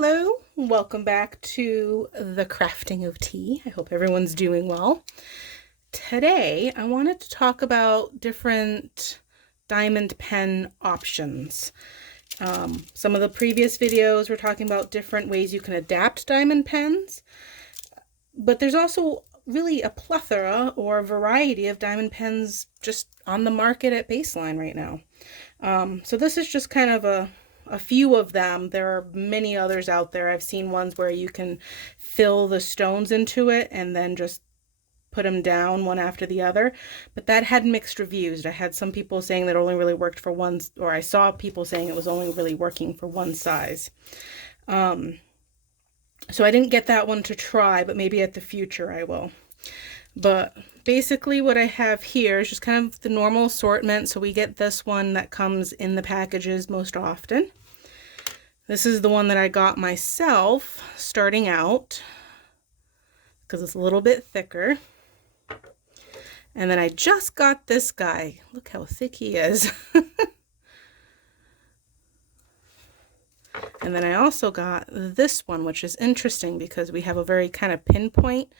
Hello, welcome back to the crafting of tea. I hope everyone's doing well. Today, I wanted to talk about different diamond pen options. Some of the previous videos were talking about different ways you can adapt diamond pens, but there's also really a plethora or a variety of diamond pens just on the market at Baseline right now. So this is just kind of a few of them. There are many others out there. I've seen ones where you can fill the stones into it and then just put them down one after the other, but that had mixed reviews. I had some people saying that only really worked for one, or I saw people saying it was only really working for one size. So I didn't get that one to try, but maybe at the future I will. But basically what I have here is just kind of the normal assortment. So we get this one that comes in the packages most often. This is the one that I got myself starting out because it's a little bit thicker. And then I just got this guy. Look how thick he is. And then I also got this one, which is interesting because we have a very kind of pinpoint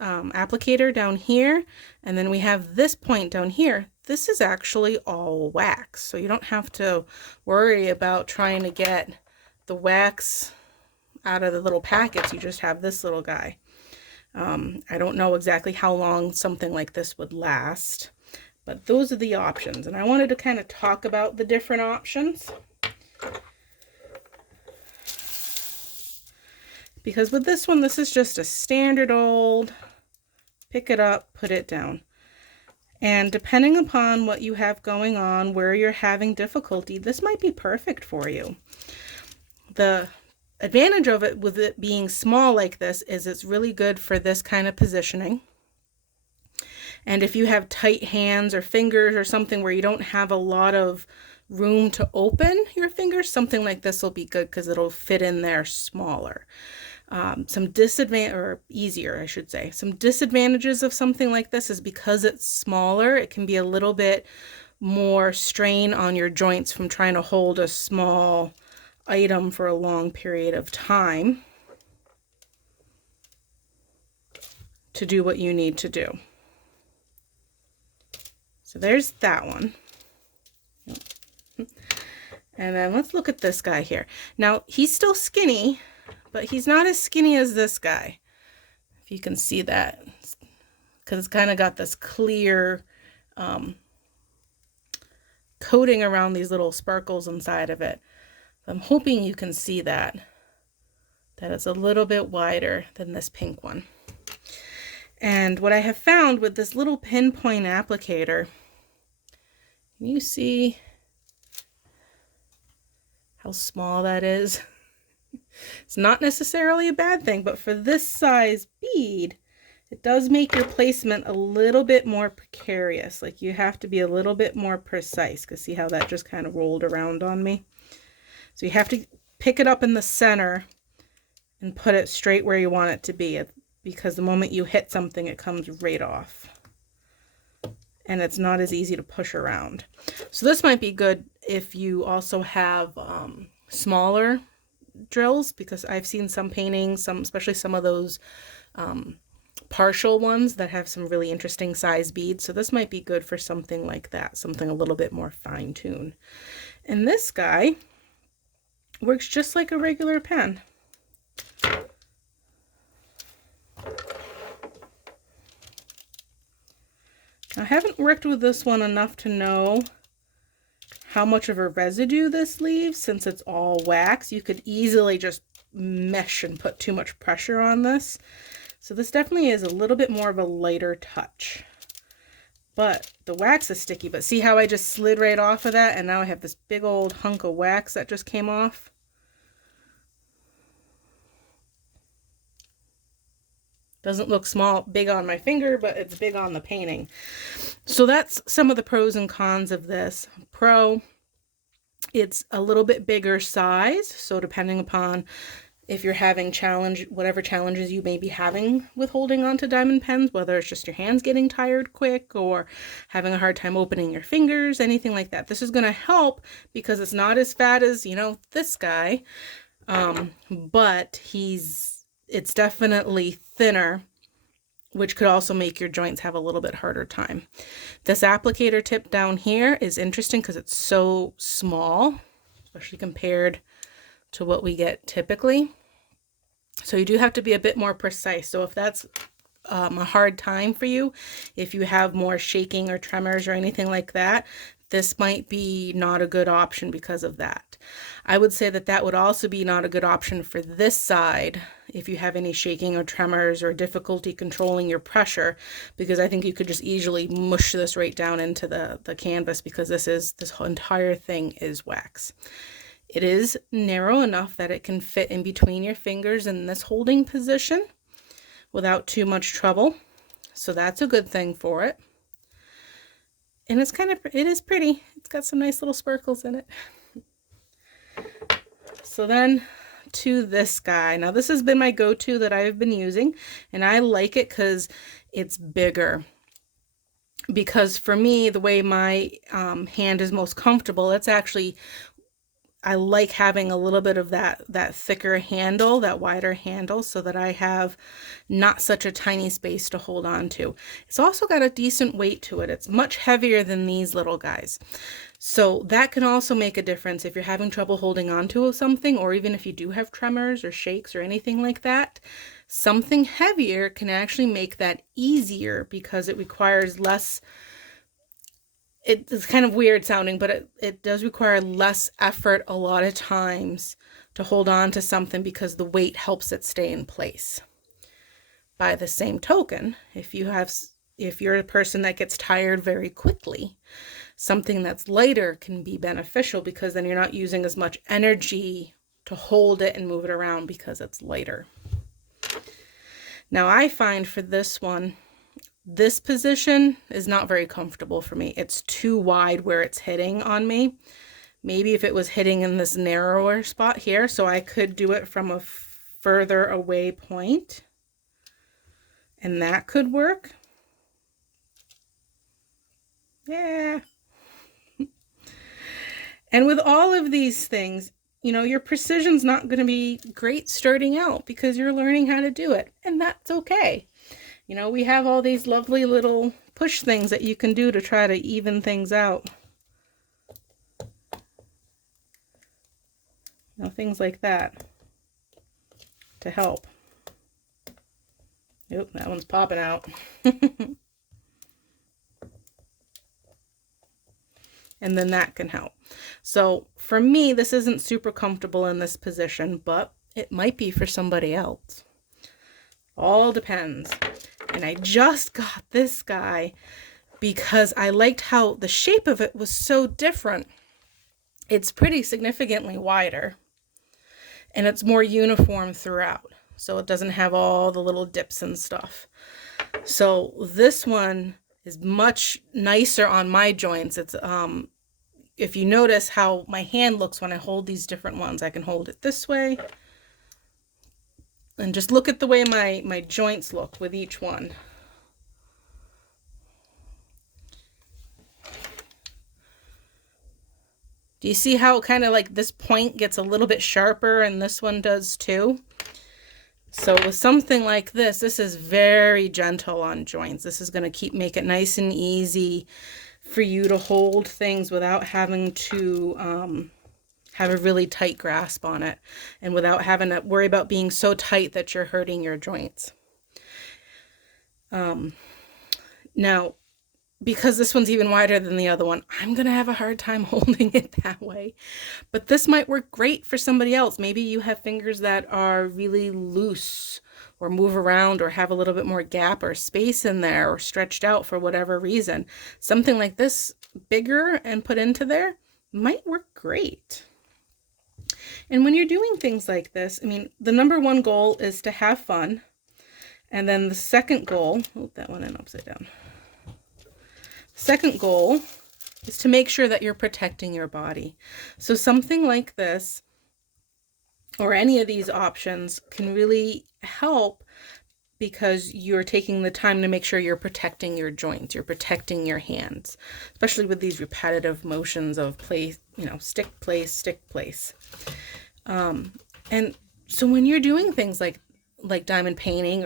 applicator down here, and then we have this point down here. This is actually all wax, so you don't have to worry about trying to get the wax out of the little packets. You just have this little guy. I don't know exactly how long something like this would last, but those are the options, and I wanted to kind of talk about the different options. Because with this one, this is just a standard old pick it up, put it down. And depending upon what you have going on, where you're having difficulty, this might be perfect for you. The advantage of it with it being small like this is it's really good for this kind of positioning. And if you have tight hands or fingers or something where you don't have a lot of room to open your fingers, something like this will be good because it'll fit in there smaller. Some disadvantage, or easier, I should say. Some disadvantages of something like this is because it's smaller, it can be a little bit more strain on your joints from trying to hold a small item for a long period of time to do what you need to do. So there's that one. And then let's look at this guy here. Now, he's still skinny, but he's not as skinny as this guy. If you can see that, because it's kind of got this clear coating around these little sparkles inside of it. I'm hoping you can see that it's a little bit wider than this pink one. And what I have found with this little pinpoint applicator, can you see how small that is? It's not necessarily a bad thing, but for this size bead, it does make your placement a little bit more precarious. Like you have to be a little bit more precise, because see how that just kind of rolled around on me? So you have to pick it up in the center and put it straight where you want it to be, because the moment you hit something, it comes right off. And it's not as easy to push around. So this might be good if you also have smaller drills, because I've seen some paintings, especially some of those partial ones that have some really interesting size beads. So this might be good for something like that, something a little bit more fine-tuned. And this guy works just like a regular pen. I haven't worked with this one enough to know how much of a residue this leaves. Since it's all wax, you could easily just mesh and put too much pressure on this. So this definitely is a little bit more of a lighter touch. But the wax is sticky, but see how I just slid right off of that, and now I have this big old hunk of wax that just came off? Doesn't look big on my finger, but it's big on the painting. So that's some of the pros and cons of this. Pro, it's a little bit bigger size, so depending upon if you're having whatever challenges you may be having with holding on to diamond pens, whether it's just your hands getting tired quick or having a hard time opening your fingers, anything like that, this is going to help because it's not as fat as, this guy. But it's definitely thinner, which could also make your joints have a little bit harder time. This applicator tip down here is interesting because it's so small, especially compared to what we get typically. So you do have to be a bit more precise. So if that's a hard time for you, if you have more shaking or tremors or anything like that, this might be not a good option because of that. I would say that that would also be not a good option for this side if you have any shaking or tremors or difficulty controlling your pressure, because I think you could just easily mush this right down into the canvas, because this whole entire thing is wax. It is narrow enough that it can fit in between your fingers in this holding position without too much trouble. So that's a good thing for it. And it is pretty. It's got some nice little sparkles in it. So then to this guy. Now this has been my go-to that I've been using, and I like it because it's bigger. Because for me, the way my hand is most comfortable, it's actually, I like having a little bit of that thicker handle, that wider handle, so that I have not such a tiny space to hold on to. It's also got a decent weight to it. It's much heavier than these little guys. So that can also make a difference if you're having trouble holding on to something, or even if you do have tremors or shakes or anything like that. Something heavier can actually make that easier because it requires less. It's kind of weird sounding, but it does require less effort a lot of times to hold on to something because the weight helps it stay in place. By the same token, if you're a person that gets tired very quickly, something that's lighter can be beneficial, because then you're not using as much energy to hold it and move it around because it's lighter. Now I find for this one, this position is not very comfortable for me. It's too wide where it's hitting on me. Maybe if it was hitting in this narrower spot here, so I could do it from a further away point, and that could work. Yeah. And with all of these things, you know, your precision's not going to be great starting out because you're learning how to do it, and that's okay. You know, we have all these lovely little push things that you can do to try to even things out. You know, things like that to help. Oop, that one's popping out. And then that can help. So for me, this isn't super comfortable in this position, but it might be for somebody else. All depends. And I just got this guy because I liked how the shape of it was so different. It's pretty significantly wider, and it's more uniform throughout, so it doesn't have all the little dips and stuff. So this one is much nicer on my joints. It's if you notice how my hand looks when I hold these different ones, I can hold it this way. And just look at the way my joints look with each one. Do you see how kind of like this point gets a little bit sharper and this one does too? So with something like this is very gentle on joints. This is going to make it nice and easy for you to hold things without having to have a really tight grasp on it, and without having to worry about being so tight that you're hurting your joints. Now, because this one's even wider than the other one, I'm going to have a hard time holding it that way. But this might work great for somebody else. Maybe you have fingers that are really loose or move around or have a little bit more gap or space in there or stretched out for whatever reason. Something like this, bigger and put into there, might work great. And when you're doing things like this, I mean, the number one goal is to have fun. And then the second goal, oh, that one in upside down. Second goal is to make sure that you're protecting your body. So something like this, or any of these options, can really help because you're taking the time to make sure you're protecting your joints, you're protecting your hands, especially with these repetitive motions of place, you know, stick, place, stick, place. And so when you're doing things like diamond painting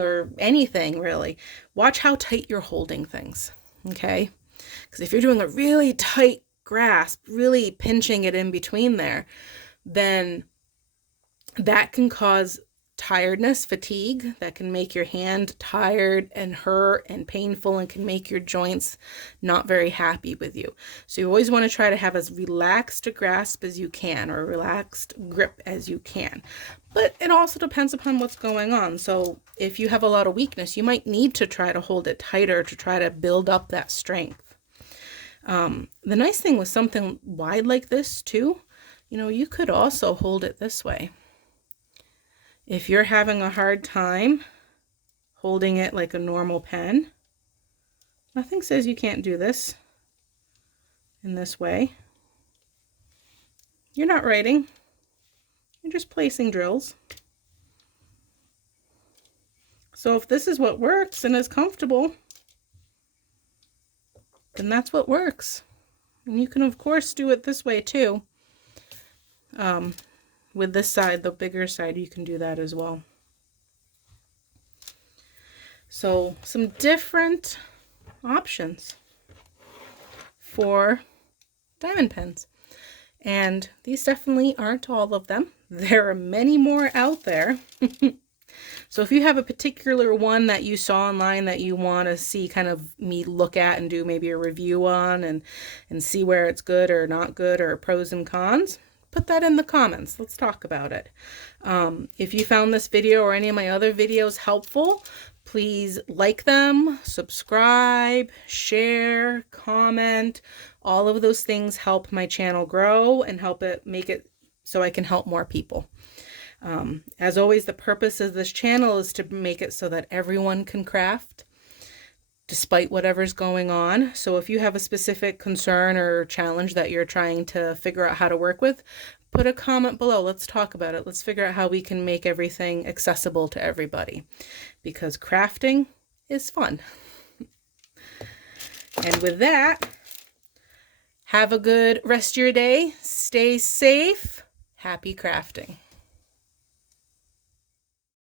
or anything really, watch how tight you're holding things, okay? Because if you're doing a really tight grasp, really pinching it in between there, then that can cause tiredness, fatigue, that can make your hand tired and hurt and painful and can make your joints not very happy with you. So you always want to try to have as relaxed a grasp as you can, or a relaxed grip as you can. But it also depends upon what's going on. So if you have a lot of weakness, you might need to try to hold it tighter to try to build up that strength. The nice thing with something wide like this too, you could also hold it this way. If you're having a hard time holding it like a normal pen, nothing says you can't do this in this way. You're not writing, you're just placing drills. So if this is what works and is comfortable, then that's what works. And you can of course do it this way too. With this side, the bigger side, you can do that as well. So some different options for diamond pens. And these definitely aren't all of them. There are many more out there. So if you have a particular one that you saw online that you want to see kind of me look at and do maybe a review on and see where it's good or not good or pros and cons, put that in the comments. Let's talk about it. If you found this video or any of my other videos helpful, please like them, subscribe, share, comment. All of those things help my channel grow and help it make it so I can help more people. As always, the purpose of this channel is to make it so that everyone can craft despite whatever's going on. So if you have a specific concern or challenge that you're trying to figure out how to work with, put a comment below. Let's talk about it. Let's figure out how we can make everything accessible to everybody, because crafting is fun. And with that, have a good rest of your day. Stay safe. Happy crafting.